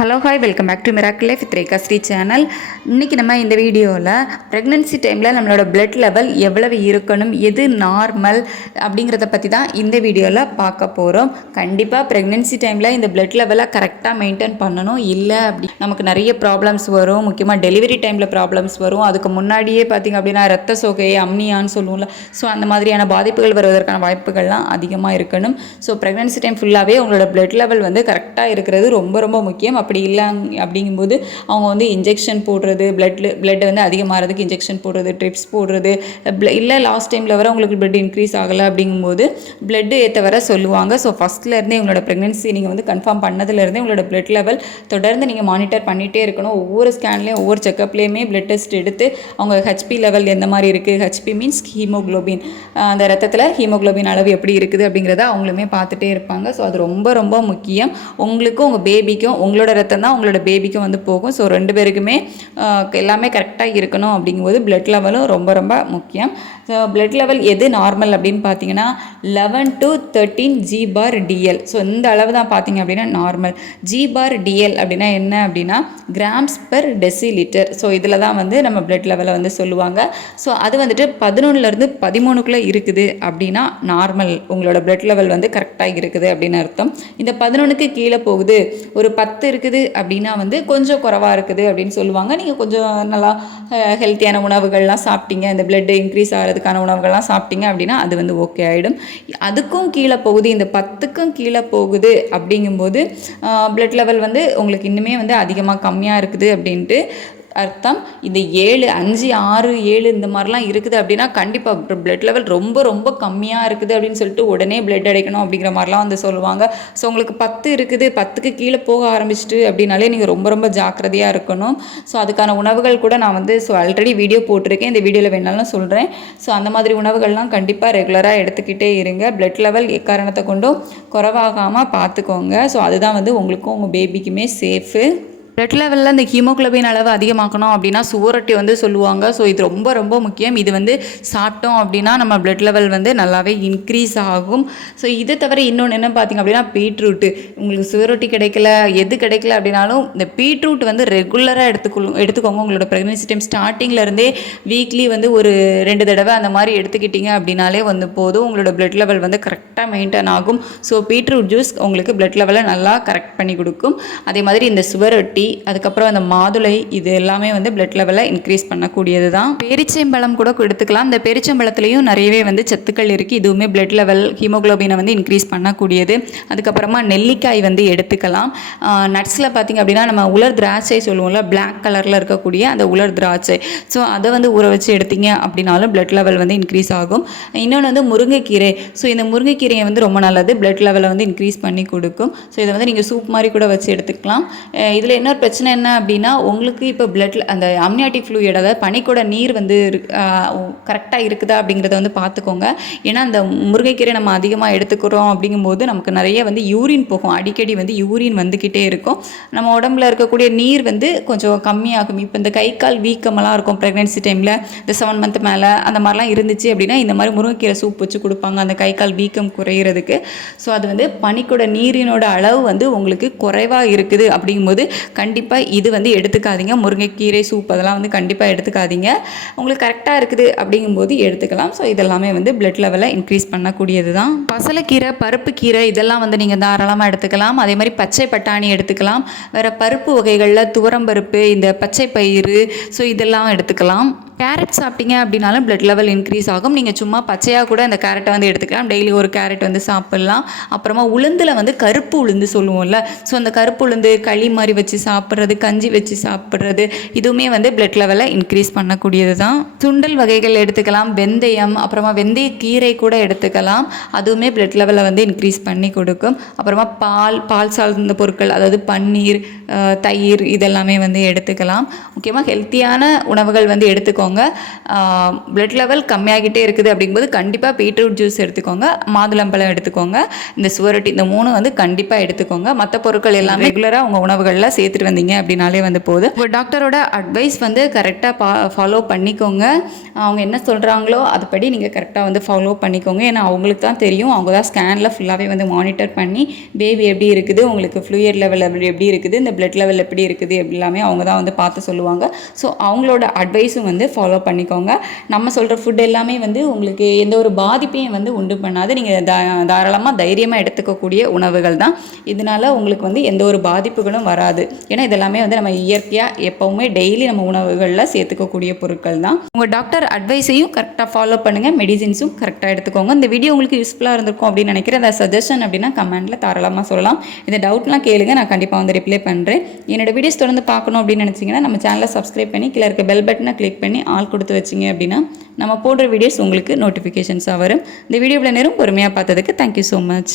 Hello hi welcome back to miracle life with Sri channel இன்றைக்கி நம்ம இந்த வீடியோவில் ப்ரெக்னென்சி டைமில் நம்மளோட பிளட் லெவல் எவ்வளவு இருக்கணும் எது நார்மல் அப்படிங்கிறத பற்றி தான் இந்த வீடியோவில் பார்க்க போகிறோம் கண்டிப்பாக ப்ரெக்னென்சி டைமில் இந்த பிளட் லெவலை கரெக்டாக மெயின்டைன் பண்ணணும். இல்லை அப்படி நமக்கு நிறைய ப்ராப்ளம்ஸ் வரும். முக்கியமாக டெலிவரி டைமில் ப்ராப்ளம்ஸ் வரும். அதுக்கு முன்னாடியே பார்த்திங்க அப்படின்னா ரத்த சோகை அம்னியான்னு சொல்லுவோம்ல. ஸோ அந்த மாதிரியான பாதிப்புகள் வருவதற்கான வாய்ப்புகள்லாம் அதிகமாக இருக்கணும். ஸோ ப்ரெக்னென்சி டைம் ஃபுல்லாகவே உங்களோட பிளட் லெவல் வந்து கரெக்டாக இருக்கிறது ரொம்ப ரொம்ப முக்கியம். அப்படி இல்லை அப்படிங்கும்போது அவங்க வந்து இன்ஜெக்ஷன் போடுறது பிளட் பிளட் வந்து அதிகமாகிறதுக்கு இன்ஜெக்ஷன் போடுறது ட்ரிப்ஸ் போடுறது இல்லை லாஸ்ட் டைமில் வர உங்களுக்கு பிளட் இன்க்ரீஸ் ஆகலை அப்படிங்கும்போது பிளட்டு ஏற்ற வர சொல்லுவாங்க. ஸோ ஃபஸ்ட்லேருந்தே உங்களோட ப்ரெக்னென்சி நீங்கள் வந்து கன்ஃபார்ம் பண்ணதுலேருந்தே உங்களோட பிளட் லெவல் தொடர்ந்து நீங்கள் மானிட்டர் பண்ணிகிட்டே இருக்கணும். ஒவ்வொரு ஸ்கேன்லேயும் ஒவ்வொரு செக்கப்லேயுமே பிளட் டெஸ்ட் எடுத்து அவங்க ஹெச்பி லெவல் எந்த மாதிரி இருக்குது ஹெச்பி மீன்ஸ் ஹீமோக்ளோபின் அந்த ரத்தத்தில் ஹீமோக்ளோபின் அளவு எப்படி இருக்குது அப்படிங்கிறத அவங்களுமே பார்த்துட்டே இருப்பாங்க. ஸோ அது ரொம்ப ரொம்ப முக்கியம். உங்களுக்கும் உங்கள் பேபிக்கும் உங்களோட ரத்தம் தான் உங்களோட பேபிக்கும் வந்து போகும். ஸோ ரெண்டு பேருக்குமே எல்லாமே கரெக்டாக இருக்கணும் அப்படிங்கும்போது பிளட் லெவலும் ரொம்ப ரொம்ப முக்கியம். ஸோ பிளட் லெவல் எது நார்மல் அப்படின்னு பார்த்தீங்கன்னா eleven to thirteen g per dL so இந்த அளவு தான் பார்த்தீங்க அப்படின்னா நார்மல் ஜி பார் டிஎல் அப்படின்னா என்ன அப்படின்னா கிராம்ஸ் பெர் டெசிலிட்டர் ஸோ இதில் தான் வந்து நம்ம பிளட் லெவலை வந்து சொல்லுவாங்க. ஸோ அது வந்துட்டு பதினொன்றுலேருந்து பதிமூணுக்குள்ளே இருக்குது அப்படின்னா நார்மல் உங்களோட பிளட் லெவல் வந்து கரெக்டாக இருக்குது அப்படின்னு அர்த்தம். இந்த பதினொன்றுக்கு கீழே போகுது. ஒரு பத்து இருக்குது அப்படின்னா வந்து கொஞ்சம் குறவாக இருக்குது அப்படின்னு சொல்லுவாங்க. நீங்கள் கொஞ்சம் நல்லா ஹெல்த்தியான உணவுகள்லாம் சாப்பிட்டீங்க இந்த பிளட் இன்க்ரீஸ் ஆகிறதுக்கான உணவுகள்லாம் சாப்பிட்டீங்க அப்படின்னா அது வந்து ஓகே ஆகிடும் அதுக்கும் கீழே போகுது இந்த பத்துக்கும் கீழே போகுது அப்படிங்கும்போது பிளட் லெவல் வந்து உங்களுக்கு இன்னுமே வந்து அதிகமாக கம்மியாக இருக்குது அப்படின்ட்டு அர்த்தம். இந்த ஏழு அஞ்சு ஆறு ஏழு இந்த மாதிரிலாம் இருக்குது அப்படின்னா கண்டிப்பாக பிளட் லெவல் ரொம்ப ரொம்ப கம்மியாக இருக்குது அப்படின்னு சொல்லிட்டு உடனே பிளட் அடைக்கணும் அப்படிங்கிற மாதிரிலாம் வந்து சொல்லுவாங்க. ஸோ உங்களுக்கு பத்து இருக்குது பத்துக்கு கீழே போக ஆரம்பிச்சிட்டு அப்படின்னாலே நீங்கள் ரொம்ப ரொம்ப ஜாக்கிரதையாக இருக்கணும். ஸோ அதுக்கான உணவுகள் கூட நான் வந்து ஸோ ஆல்ரெடி வீடியோ போட்டிருக்கேன். இந்த வீடியோவில் வேணாலும் சொல்கிறேன் ஸோ அந்த மாதிரி உணவுகள்லாம் கண்டிப்பாக ரெகுலராக எடுத்துக்கிட்டே இருங்க. பிளட் லெவல் எக்காரணத்தை கொண்டும் குறவாகாமல் பார்த்துக்கோங்க. ஸோ அதுதான் வந்து உங்களுக்கும் உங்கள் பேபிக்குமே சேஃபு பிளட் லெவலில் இந்த ஹீமோக்ளோபின் அளவு அதிகமாக்கணும் அப்படின்னா சுவரொட்டி வந்து சொல்லுவாங்க. ஸோ இது ரொம்ப ரொம்ப முக்கியம். இது வந்து சாப்பிட்டோம் அப்படின்னா நம்ம பிளட் லெவல் வந்து நல்லாவே இன்க்ரீஸ் ஆகும். ஸோ இதை தவிர இன்னொன்று என்ன பார்த்தீங்க அப்படின்னா பீட்ரூட்டு. உங்களுக்கு சுவரொட்டி கிடைக்கல எது கிடைக்கல அப்படின்னாலும் இந்த பீட்ரூட் வந்து ரெகுலராக எடுத்துக்கொள்ளும் எடுத்துக்கோங்க. உங்களோட ப்ரெக்னன்சி டைம் ஸ்டார்டிங்லேருந்தே வீக்லி வந்து ஒரு ரெண்டு தடவை அந்த மாதிரி எடுத்துக்கிட்டீங்க அப்படின்னாலே வந்து போதும். உங்களோட பிளட் லெவல் வந்து கரெக்டாக மெயின்டைன் ஆகும். ஸோ பீட்ரூட் ஜூஸ் உங்களுக்கு பிளட் லெவலை நல்லா கரெக்ட் பண்ணி கொடுக்கும். அதே மாதிரி இந்த சுவரொட்டி அதுக்கப்புறம் அந்த மாதுளை இது எல்லாமே வந்து பிளட் லெவலை இன்க்ரீஸ் பண்ணக்கூடியது தான் பேரிச்சம்பழம் கூட எடுத்துக்கலாம் இந்த பெரிச்சம்பழத்துலேயும் நிறையவே வந்து சத்துக்கள் இருக்குது இதுவுமே பிளட் லெவல் ஹீமோக்ளோபினை வந்து இன்க்ரீஸ் பண்ணக்கூடியது. அதுக்கப்புறமா நெல்லிக்காய் வந்து எடுத்துக்கலாம். நட்ஸில் பார்த்திங்க அப்படின்னா நம்ம உலர் திராட்சை சொல்லுவோம்ல பிளாக் கலரில் இருக்கக்கூடிய அந்த உலர் திராட்சை. ஸோ அதை வந்து ஊற வச்சு எடுத்தீங்க அப்படின்னாலும் பிளட் லெவல் வந்து இன்க்ரீஸ் ஆகும். இன்னொன்று வந்து முருங்கைக்கீரை. ஸோ இந்த முருங்கைக்கீரையை வந்து ரொம்ப நல்லது. பிளட் லெவலை வந்து இன்க்ரீஸ் பண்ணி கொடுக்கும். ஸோ இதை வந்து நீங்கள் சூப் மாதிரி கூட வச்சு எடுத்துக்கலாம். இதில் இன்னொரு பிரச்சனை என்ன அப்படின்னா உங்களுக்கு இப்போ பிளட்ல அந்த அம்னியாட்டிக் ஃப்ளூயிட் அதாவது பனிக்கூட நீர் வந்து கரெக்டாக இருக்குதா அப்படிங்கிறத வந்து பார்த்துக்கோங்க. ஏன்னா அந்த முருங்கைக்கீரை நம்ம அதிகமாக எடுத்துக்கிறோம் அப்படிங்கும்போது நமக்கு நிறைய வந்து யூரின் போகும். அடிக்கடி வந்து யூரின் வந்துக்கிட்டே இருக்கும். நம்ம உடம்புல இருக்கக்கூடிய நீர் வந்து கொஞ்சம் கம்மியாகும். இப்போ இந்த கை கால் வீக்கமெல்லாம் இருக்கும் ப்ரெக்னென்சி டைமில் இந்த செவன் மந்த் மேலே அந்த மாதிரிலாம் இருந்துச்சு அப்படின்னா இந்த மாதிரி முருங்கைக்கீரை சூப் வச்சு கொடுப்பாங்க. அந்த கை கால் வீக்கம் குறையிறதுக்கு. ஸோ அது வந்து பனிக்கூட நீரினோட அளவு வந்து உங்களுக்கு குறைவாக இருக்குது அப்படிங்கும்போது கண்டிப்பாக இது வந்து எடுத்துக்காதீங்க. முருங்கைக்கீரை சூப் அதெல்லாம் வந்து கண்டிப்பாக எடுத்துக்காதீங்க. உங்களுக்கு கரெக்டாக இருக்குது அப்படிங்கும்போது எடுத்துக்கலாம். ஸோ இதெல்லாமே வந்து பிளட் லெவலை இன்க்ரீஸ் பண்ணக்கூடியது தான் பசலைக்கீரை பருப்பு கீரை இதெல்லாம் வந்து நீங்கள் தாராளமாக எடுத்துக்கலாம். அதே மாதிரி பச்சை பட்டாணி எடுத்துக்கலாம். வேறு பருப்பு வகைகளில் துவரம்பருப்பு இந்த பச்சை பயிறு ஸோ இதெல்லாம் எடுத்துக்கலாம். கேரட் சாப்பிட்டீங்க அப்படின்னாலும் பிளட் லெவல் இன்க்ரீஸ் ஆகும். நீங்கள் சும்மா பச்சையாக கூட அந்த கேரட்டை வந்து எடுத்துக்கலாம். டெய்லி ஒரு கேரட் வந்து சாப்பிட்லாம். அப்புறமா உளுந்தில் வந்து கருப்பு உளுந்து சொல்லுவோம்ல. ஸோ அந்த கருப்பு உளுந்து களி மாதிரி வச்சு சாப்பிட்றது கஞ்சி வச்சு சாப்பிட்றது இதுவுமே வந்து பிளட் லெவலை இன்க்ரீஸ் பண்ணக்கூடியது தான் சுண்டல் வகைகள் எடுத்துக்கலாம். வெந்தயம் அப்புறமா வெந்தய கீரை கூட எடுத்துக்கலாம். அதுவுமே பிளட் லெவலை வந்து இன்க்ரீஸ் பண்ணி கொடுக்கும். அப்புறமா பால் பால் சார்ந்த பொருட்கள் அதாவது பன்னீர் தயிர் இதெல்லாமே வந்து எடுத்துக்கலாம். முக்கியமாக ஹெல்த்தியான உணவுகள் வந்து எடுத்துக்கோங்க. பிளட் லெவல் கம்மியாகிட்டே இருக்குது அப்படிங்கும்போது கண்டிப்பாக பீட்ரூட் ஜூஸ் எடுத்துக்கோங்க. மாதுளம்பழம் எடுத்துக்கோங்க. இந்த சுவரொட்டி இந்த மூணு வந்து கண்டிப்பாக எடுத்துக்கோங்க. மற்ற பொருட்கள் எல்லாமே ரெகுலராக உங்கள் உணவுகளில் சேர்த்துட்டு வந்தீங்க அப்படின்னாலே வந்து போகுது உங்கள் டாக்டரோட அட்வைஸ் வந்து கரெக்டாக பா ஃபாலோ பண்ணிக்கோங்க. அவங்க என்ன சொல்கிறாங்களோ அதுபடி நீங்கள் கரெக்டாக வந்து ஃபாலோ பண்ணிக்கோங்க. ஏன்னா அவங்களுக்கு தான் தெரியும். அவங்க தான் ஸ்கேனில் ஃபுல்லாகவே வந்து மானிட்டர் பண்ணி பேபி எப்படி இருக்குது உங்களுக்கு ஃப்ளூயர் லெவல் எப்படி எப்படி இருக்குது இந்த பிளட் லெவல் எப்படி இருக்குது எல்லாமே அவங்க தான் வந்து பார்த்து சொல்லுவாங்க. ஸோ அவங்களோட அட்வைஸும் வந்து ஃபாலோ பண்ணிக்கோங்க. நம்ம சொல்கிற ஃபுட் எல்லாமே வந்து உங்களுக்கு எந்த ஒரு பாதிப்பையும் வந்து உண்டு பண்ணாது. நீங்கள் தா தாராளமாக தைரியமாக எடுத்துக்கக்கூடிய உணவுகள் தான். இதனால உங்களுக்கு வந்து எந்த ஒரு பாதிப்புகளும் வராது. ஏன்னா இதெல்லாமே வந்து நம்ம இயற்கையாக எப்போவுமே டெய்லி நம்ம உணவுகளில் சேர்த்துக்கக்கூடிய பொருட்கள் தான். உங்கள் டாக்டர் அட்வைஸையும் கரெக்டாக ஃபாலோ பண்ணுங்கள் மெடிசின்ஸும் கரெக்டாக எடுத்துக்கோங்க. இந்த வீடியோ உங்களுக்கு யூஸ்ஃபுல்லாக இருந்திருக்கும் அப்படின்னு நினைக்கிறேன். அந்த சஜஷன் அப்படின்னா கமெண்ட்டில் தாராளமாக சொல்லலாம். இந்த டவுட்லாம் கேளுங்க. நான் கண்டிப்பாக வந்து ரிப்ளை பண்ணுறேன் என்னோட வீடியோஸ் தொடர்ந்து பார்க்கணும் அப்படின்னு நினச்சிங்கன்னா நம்ம சேனலை சப்ஸ்கிரைப் பண்ணி கீழே இருக்க பெல் பட்டனை கிளிக் பண்ணி ஆள் கொடுத்து வச்சிங்க அப்படின்னா நம்ம போடுற வீடியோஸ் உங்களுக்கு நோட்டிஃபிகேஷன்ஸாக வரும். இந்த வீடியோவில் நேரம் பொறுமையாக பார்த்ததுக்கு தேங்க்யூ ஸோ மச்